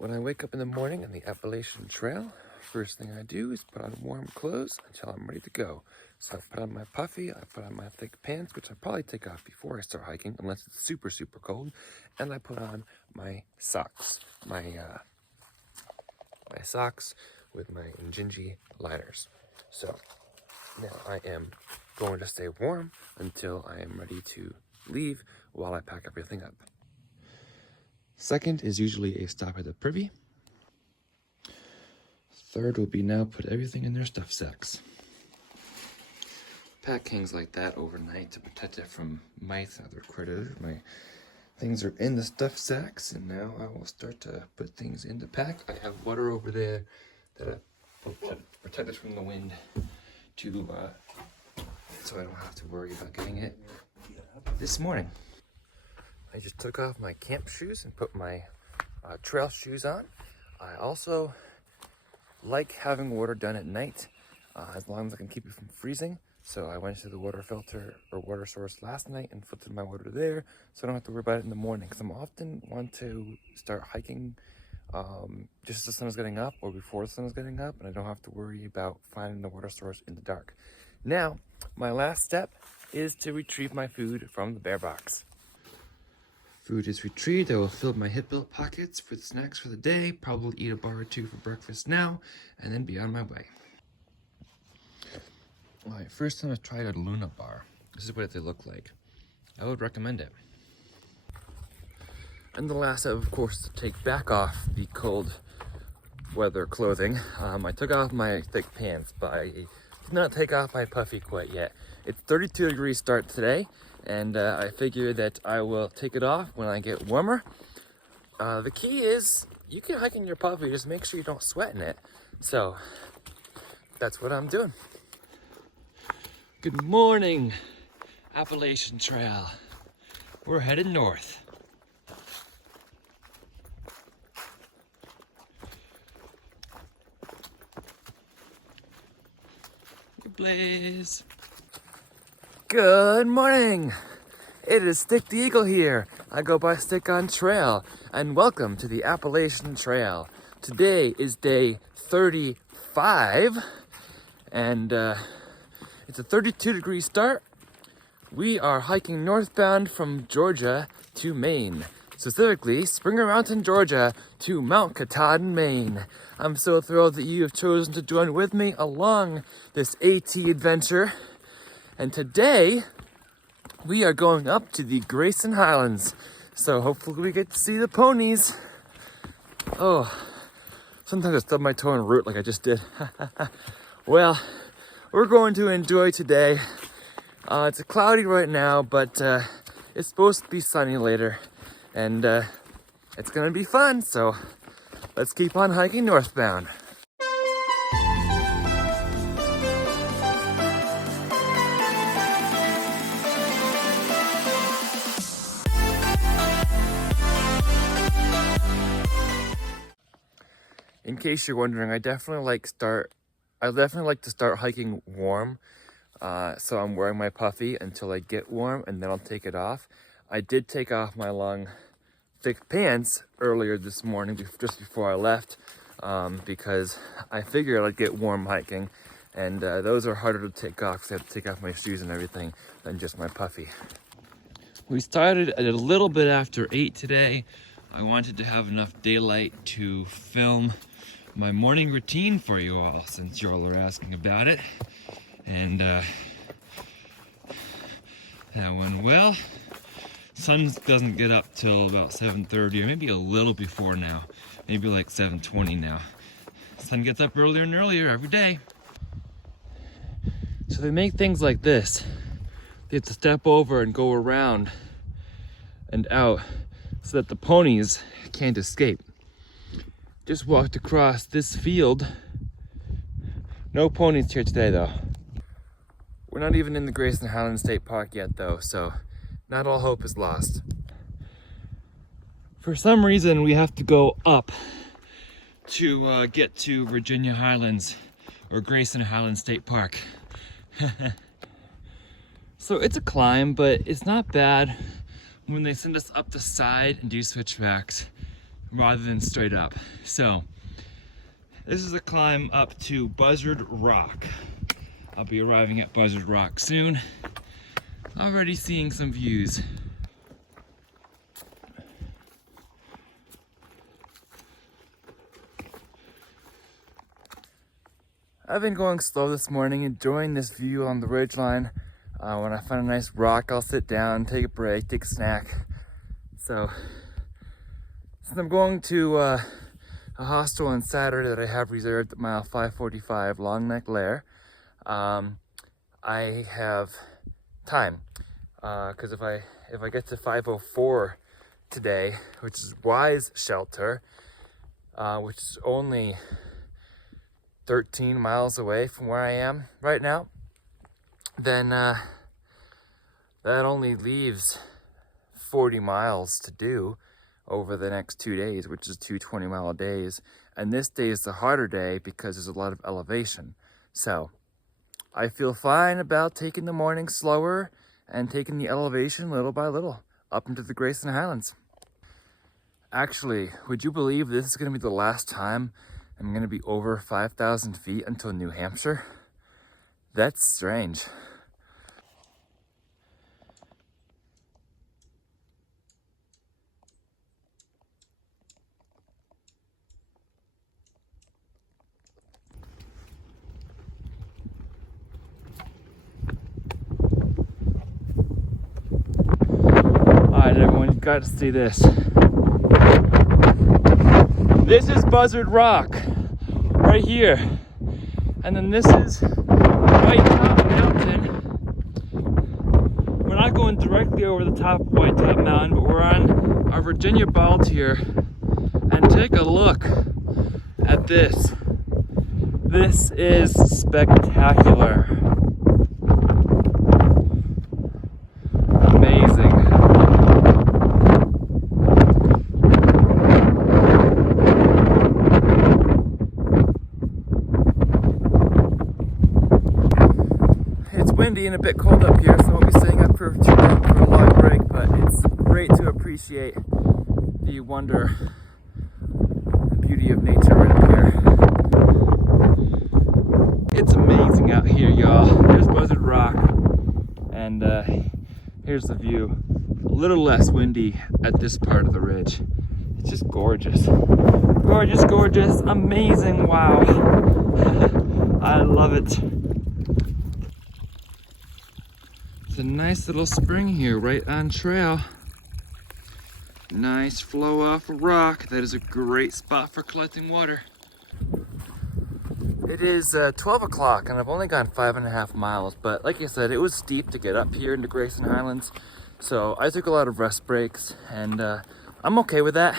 When I wake up in the morning on the Appalachian Trail, first thing I do is put on warm clothes until I'm ready to go. So I put on my puffy, I put on my thick pants, which I probably take off before I start hiking, unless it's super, super cold. And I put on my socks, my socks with my Injinji liners. So now I am going to stay warm until I am ready to leave while I pack everything up. Second is usually a stop at the privy. Third will be now put everything in their stuff sacks. Pack hangs like that overnight to protect it from mice and other critters. My things are in the stuff sacks, and now I will start to put things in the pack. I have water over there that I protect it from the wind so I don't have to worry about getting it this morning. I just took off my camp shoes and put my trail shoes on. I also like having water done at night, as long as I can keep it from freezing. So I went to the water filter or water source last night and filtered my water there, so I don't have to worry about it in the morning. Because I'm often want to start hiking just as the sun is getting up or before the sun is getting up, and I don't have to worry about finding the water source in the dark. Now, my last step is to retrieve my food from the bear box. Food is retrieved. I will fill my hip belt pockets with snacks for the day, probably eat a bar or two for breakfast now, and then be on my way. Alright, first time I've tried a Luna bar. This is what they look like. I would recommend it. And the last step, of course, is to take back off the cold weather clothing. I took off my thick pants, but I did not take off my puffy quite yet. It's 32 degrees start today, and I figure that I will take it off when I get warmer. The key is, you can hike in your puffy, just make sure you don't sweat in it. So, that's what I'm doing. Good morning, Appalachian Trail. We're headed north. Blaze. Good morning. It is Stick the Eagle here. I go by Stick on Trail, and welcome to the Appalachian Trail. Today is day 35, and it's a 32-degree start. We are hiking northbound from Georgia to Maine. Specifically, Springer Mountain, Georgia to Mount Katahdin, Maine. I'm so thrilled that you have chosen to join with me along this AT adventure. And today, we are going up to the Grayson Highlands. So hopefully we get to see the ponies. Oh, sometimes I stub my toe in root like I just did. Well, we're going to enjoy today. It's cloudy right now, but it's supposed to be sunny later. And it's gonna be fun, so let's keep on hiking northbound. In case you're wondering, I definitely like to start hiking warm. So I'm wearing my puffy until I get warm, and then I'll take it off. I did take off my long, thick pants earlier this morning, just before I left, because I figured I'd get warm hiking, and those are harder to take off because I have to take off my shoes and everything than just my puffy. We started at a little bit after 8 today. I wanted to have enough daylight to film my morning routine for you all, since you all are asking about it, and that went well. Sun doesn't get up till about 7:30, or maybe a little before now, maybe like 7:20 now. Sun gets up earlier and earlier every day. So they make things like this. They have to step over and go around and out so that the ponies can't escape. Just walked across this field. No ponies here today though. We're not even in the Grayson Highlands State Park yet though, so not all hope is lost. For some reason, we have to go up to get to Virginia Highlands or Grayson Highlands State Park. So it's a climb, but it's not bad. When they send us up the side and do switchbacks, rather than straight up. So this is a climb up to Buzzard Rock. I'll be arriving at Buzzard Rock soon. Already seeing some views. I've been going slow this morning, enjoying this view on the ridgeline. When I find a nice rock, I'll sit down, take a break, take a snack. So, since I'm going to a hostel on Saturday that I have reserved at mile 545, Long Neck Lair, I have time. Because if I get to 504 today, which is Wise Shelter, which is only 13 miles away from where I am right now, then that only leaves 40 miles to do over the next 2 days, which is 2 20-mile days. And this day is the harder day because there's a lot of elevation. So I feel fine about taking the morning slower and taking the elevation little by little up into the Grayson Highlands. Actually, would you believe this is going to be the last time I'm going to be over 5,000 feet until New Hampshire? That's strange. Alright everyone, you've got to see this. This is Buzzard Rock, right here. And then this is White Top Mountain. We're not going directly over the top of White Top Mountain, but we're on our Virginia Belt here. And take a look at this. This is spectacular. Amazing. Windy and a bit cold up here, so I won't be staying up for too long for a long break, but it's great to appreciate the wonder and beauty of nature right up here. It's amazing out here, y'all. There's Buzzard Rock, and here's the view. A little less windy at this part of the ridge. It's just gorgeous. Gorgeous, gorgeous, amazing, wow. I love it. It's a nice little spring here, right on trail. Nice flow off a rock. That is a great spot for collecting water. It is 12 o'clock and I've only gone 5.5 miles, but like I said, it was steep to get up here into Grayson Highlands. So I took a lot of rest breaks and I'm okay with that.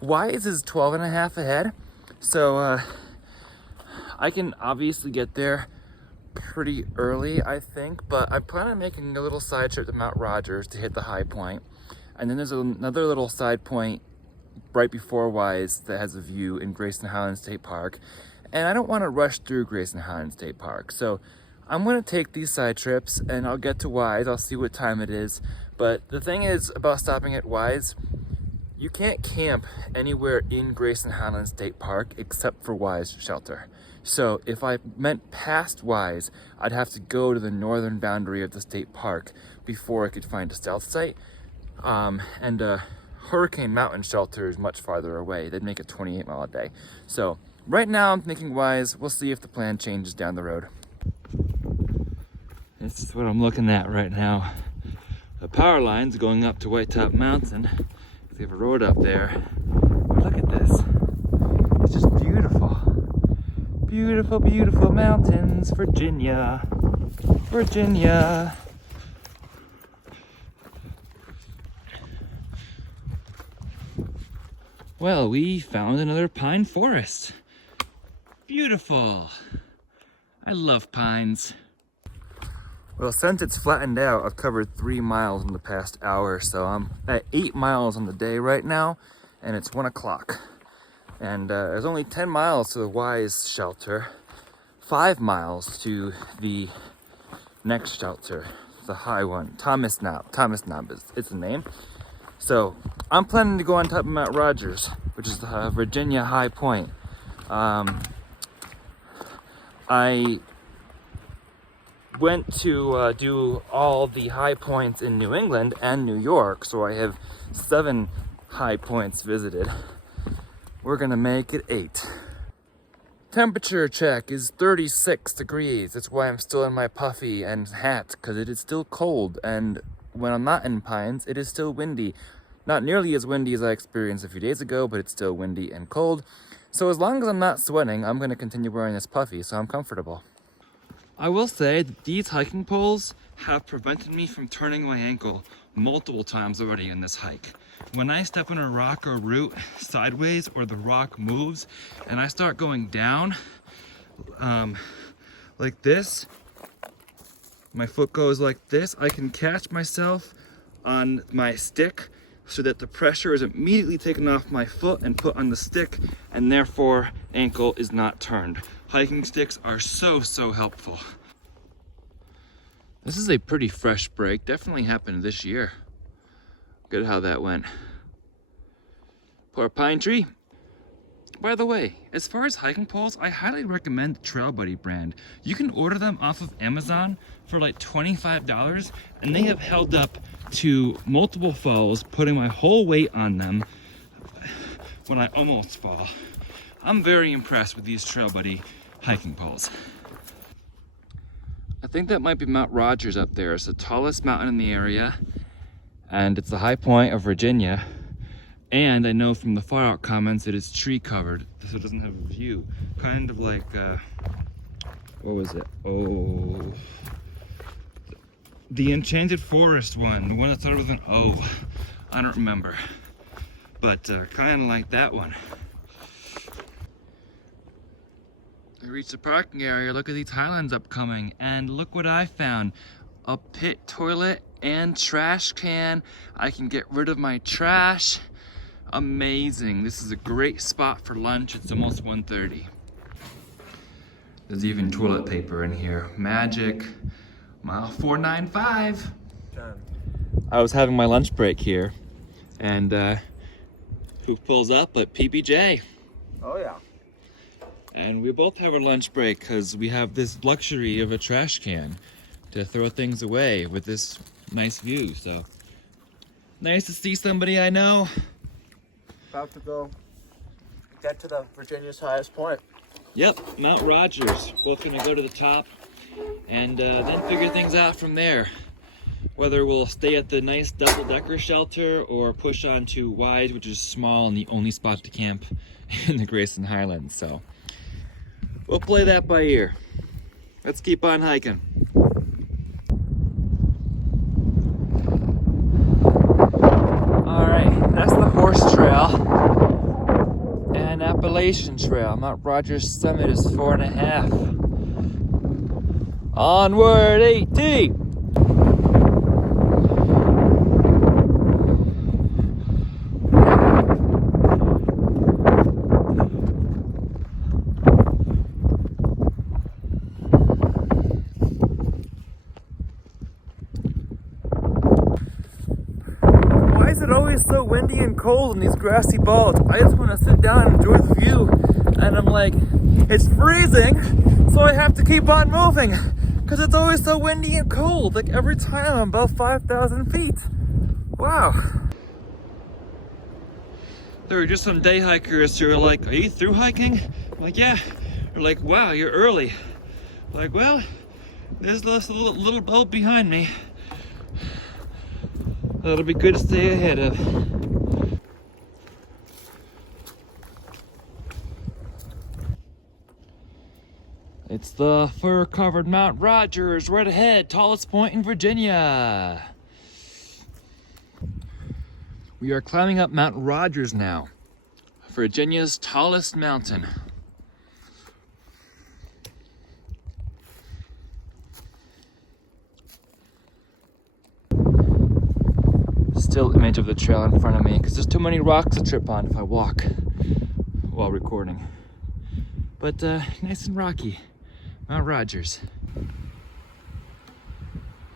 Wise is 12.5 ahead. So I can obviously get there pretty early, I think, but I plan on making a little side trip to Mount Rogers to hit the high point. And then there's another little side point right before Wise that has a view in Grayson Highlands State Park. And I don't want to rush through Grayson Highlands State Park. So I'm going to take these side trips and I'll get to Wise. I'll see what time it is. But the thing is about stopping at Wise, you can't camp anywhere in Grayson Highlands State Park except for Wise Shelter. So if I meant past Wise, I'd have to go to the northern boundary of the state park before I could find a stealth site. And Hurricane Mountain Shelter is much farther away. They'd make it 28 mile a day. So right now I'm thinking Wise. We'll see if the plan changes down the road. This is what I'm looking at right now. The power line's going up to White Top Mountain. They have a road up there. But look at this. It's just beautiful. Beautiful, beautiful mountains, Virginia, Virginia. Well, we found another pine forest. Beautiful. I love pines. Well, since it's flattened out, I've covered 3 miles in the past hour, so I'm at 8 miles on the day right now, and it's 1 o'clock. And there's only 10 miles to the Wise Shelter, 5 miles to the next shelter, the high one, Thomas Knob is its name. So I'm planning to go on top of Mount Rogers, which is the Virginia high point. I went to do all the high points in New England and New York, so I have 7 high points visited. We're gonna make it 8. Temperature check is 36 degrees. That's why I'm still in my puffy and hat, because it is still cold, and when I'm not in Pines, it is still windy. Not nearly as windy as I experienced a few days ago, but it's still windy and cold. So as long as I'm not sweating, I'm gonna continue wearing this puffy, so I'm comfortable. I will say that these hiking poles have prevented me from turning my ankle multiple times already in this hike. When I step in a rock or root sideways, or the rock moves and I start going down like this, my foot goes like this, I can catch myself on my stick so that the pressure is immediately taken off my foot and put on the stick, and therefore ankle is not turned. Hiking sticks are so helpful. This is a pretty fresh break, definitely happened this year. Good how that went. Poor pine tree. By the way, as far as hiking poles, I highly recommend the Trail Buddy brand. You can order them off of Amazon for like $25, and they have held up to multiple falls, putting my whole weight on them when I almost fall. I'm very impressed with these Trail Buddy hiking poles. I think that might be Mount Rogers up there. It's the tallest mountain in the area, and it's the high point of Virginia. And I know from the far out comments that it's tree covered, so it doesn't have a view. Kind of like, what was it? Oh, the Enchanted Forest one, the one that started with an O. I don't remember, but kind of like that one. I reached the parking area. Look at these Highlands upcoming, and look what I found. A pit toilet and trash can. I can get rid of my trash. Amazing. This is a great spot for lunch. It's almost 1:30. There's even toilet paper in here. Magic. Mile 495. I was having my lunch break here, and who pulls up but PBJ? Oh yeah. And we both have our lunch break because we have this luxury of a trash can to throw things away with this nice view. So nice to see somebody I know. About to go get to the Virginia's highest point. Yep, Mount Rogers. Both gonna go to the top and then figure things out from there. Whether we'll stay at the nice double-decker shelter or push on to Wise, which is small and the only spot to camp in the Grayson Highlands. So we'll play that by ear. Let's keep on hiking. All right, that's the horse trail and Appalachian trail. Mount Rogers summit is 4.5. Onward, 18. So windy and cold in these grassy balls. I just want to sit down and enjoy the view, and I'm like, it's freezing, so I have to keep on moving because it's always so windy and cold. Like every time I'm about 5,000 feet. Wow. There were just some day hikers who were like, are you through hiking? I'm like, yeah. They're like, wow, you're early. I'm like, well, there's this little boat behind me. That'll be good to stay ahead of. It's the fur-covered Mount Rogers right ahead, tallest point in Virginia. We are climbing up Mount Rogers now, Virginia's tallest mountain. Still image of the trail in front of me because there's too many rocks to trip on if I walk while recording. But nice and rocky. Mount Rogers.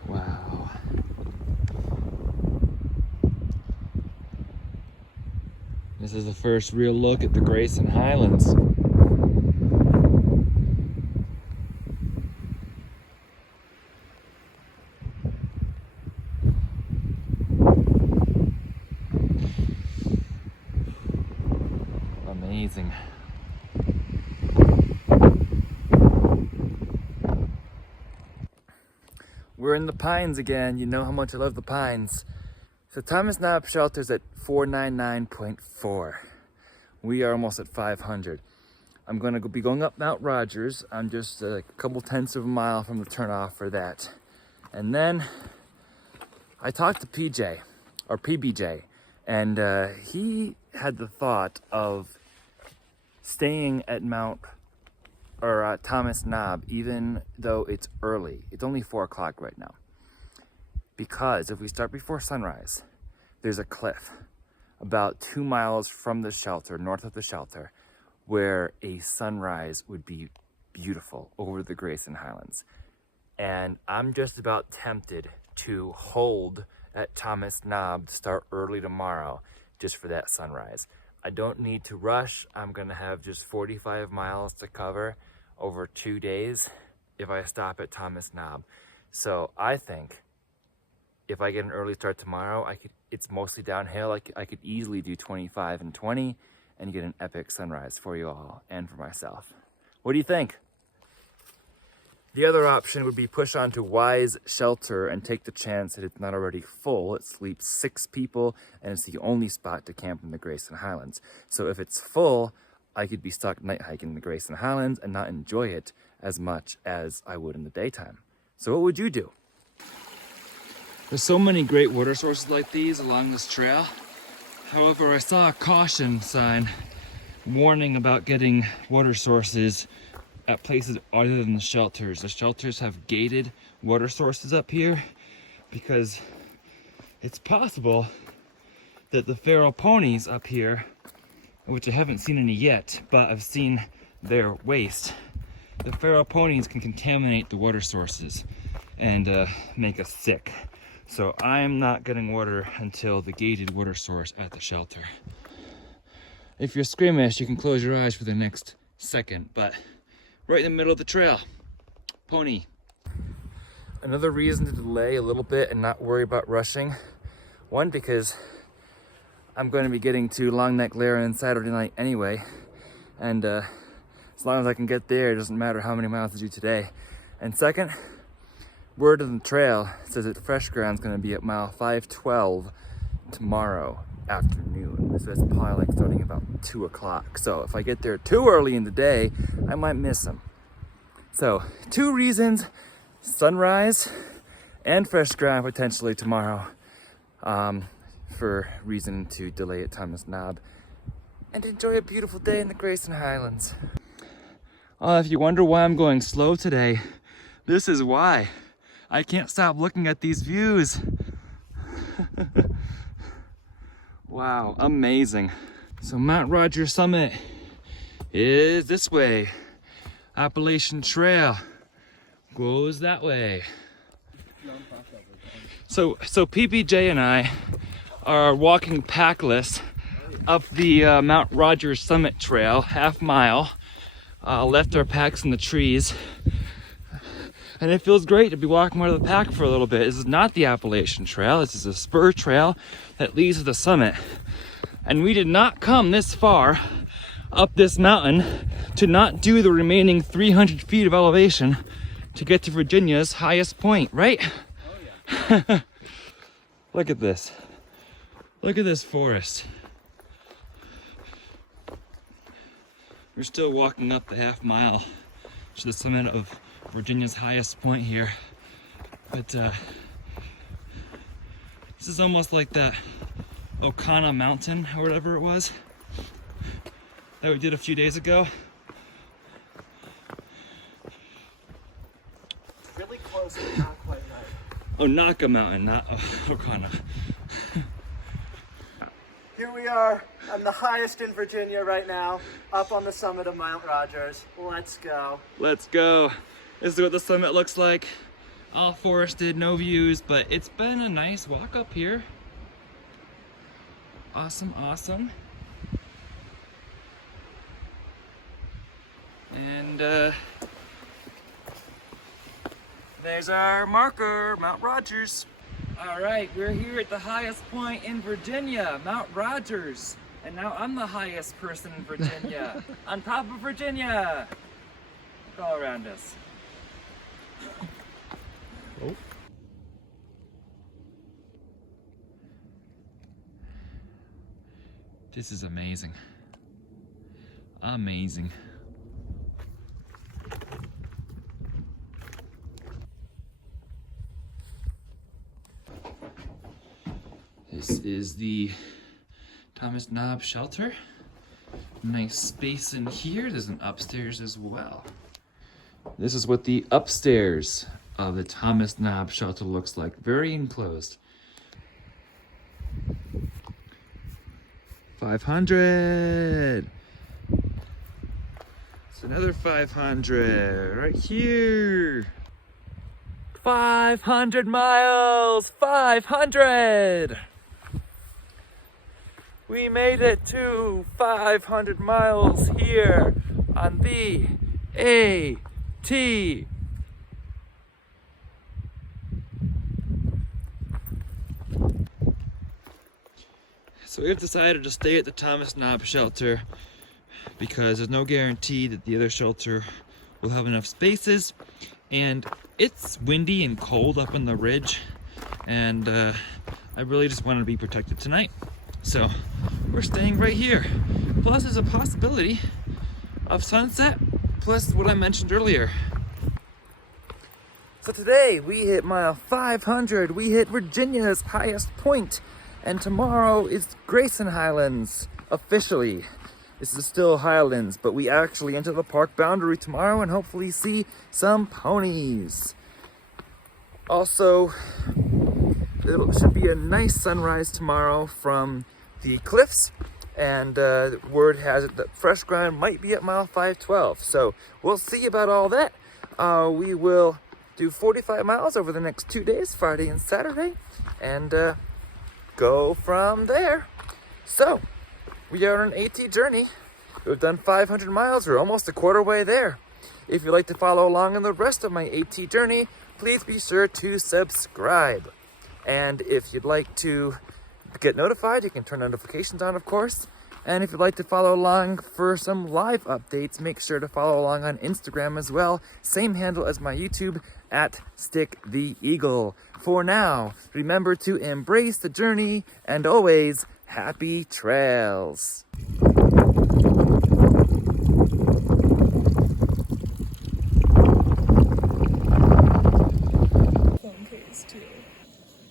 Wow. This is the first real look at the Grayson Highlands. Amazing. We're in the Pines again. You know how much I love the Pines. So Thomas Knob shelter's at 499.4. We are almost at 500. I'm gonna be going up Mount Rogers. I'm just a couple tenths of a mile from the turnoff for that. And then I talked to PJ, or PBJ, and he had the thought of staying at Thomas Knob, even though it's early. It's only 4 o'clock right now. Because if we start before sunrise, there's a cliff about 2 miles from the shelter, north of the shelter, where a sunrise would be beautiful over the Grayson Highlands. And I'm just about tempted to hold at Thomas Knob to start early tomorrow just for that sunrise. I don't need to rush. I'm gonna have just 45 miles to cover over 2 days if I stop at Thomas Knob. So I think if I get an early start tomorrow, it's mostly downhill. I could easily do 25 and 20 and get an epic sunrise for you all and for myself. What do you think? The other option would be push on to Wise Shelter and take the chance that it's not already full. It sleeps 6 people and it's the only spot to camp in the Grayson Highlands. So if it's full, I could be stuck night hiking in the Grayson Highlands and not enjoy it as much as I would in the daytime. So what would you do? There's so many great water sources like these along this trail. However, I saw a caution sign warning about getting water sources at places other than the shelters. The shelters have gated water sources up here because it's possible that the feral ponies up here, which I haven't seen any yet, but I've seen their waste. The feral ponies can contaminate the water sources and make us sick. So I'm not getting water until the gated water source at the shelter. If you're squeamish, you can close your eyes for the next second, but right in the middle of the trail, pony. Another reason to delay a little bit and not worry about rushing. One, because I'm going to be getting to Long Neck Lair on Saturday night anyway. And as long as I can get there, it doesn't matter how many miles I do today. And second, word on the trail says that fresh ground's going to be at mile 512 tomorrow afternoon. So that's probably like starting about 2 o'clock. So if I get there too early in the day, I might miss them. So 2 reasons: sunrise and fresh ground potentially tomorrow, for reason to delay at Thomas Knob and enjoy a beautiful day in the Grayson Highlands. If you wonder why I'm going slow today, this is why. I can't stop looking at these views. Wow, amazing. So Mount Rogers Summit is this way. Appalachian Trail goes that way. So PBJ and I are walking packless up the Mount Rogers Summit Trail, half mile. Left our packs in the trees. And it feels great to be walking out of the pack for a little bit. This is not the Appalachian Trail. This is a spur trail that leads to the summit. And we did not come this far up this mountain to not do the remaining 300 feet of elevation to get to Virginia's highest point, right? Oh, yeah. Look at this. Look at this forest. We're still walking up the half mile to the summit of Virginia's highest point here, but this is almost like that Okana Mountain or whatever it was that we did a few days ago. Really close, but not quite right. Onaka Mountain, not Okana. Here we are on the highest in Virginia right now, up on the summit of Mount Rogers. Let's go. Let's go. This is what the summit looks like. All forested, no views, but it's been a nice walk up here. Awesome, awesome. And there's our marker, Mount Rogers. All right, we're here at the highest point in Virginia, Mount Rogers. And now I'm the highest person in Virginia, on top of Virginia. Look all around us. Oh. This is amazing. Amazing. This is the Thomas Knob shelter. Nice space in here. There's an upstairs as well. This is what the upstairs of the Thomas Knob shelter looks like. Very enclosed. 500. It's another 500 right here. 500 miles. 500. We made it to 500 miles here on the AT. So we've decided to stay at the Thomas Knob shelter because there's no guarantee that the other shelter will have enough spaces, and it's windy and cold up in the ridge, and I really just wanted to be protected tonight. So we're staying right here. Plus there's a possibility of sunset, plus what I mentioned earlier. So today we hit mile 500. We hit Virginia's highest point. And tomorrow is Grayson Highlands, officially. This is still Highlands, but we actually enter the park boundary tomorrow and hopefully see some ponies. Also, it should be a nice sunrise tomorrow from the cliffs, and word has it that fresh ground might be at mile 512. So we'll see about all that. We will do 45 miles over the next 2 days, Friday and Saturday, and go from there. So we are on an AT journey. We've done 500 miles. We're almost a quarter way there. If you'd like to follow along in the rest of my AT journey, please be sure to subscribe. And if you'd like to get notified, you can turn notifications on, of course. And if you'd like to follow along for some live updates, make sure to follow along on Instagram as well. Same handle as my YouTube, at Stick the Eagle. For now, remember to embrace the journey and always happy trails.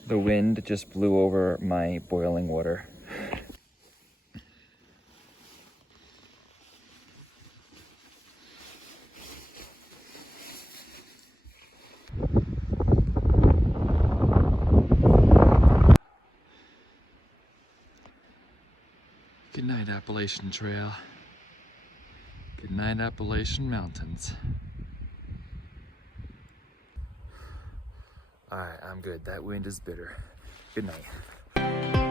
The wind just blew over my boiling water. Good night, Appalachian Trail. Good night, Appalachian Mountains. Alright, I'm good. That wind is bitter. Good night.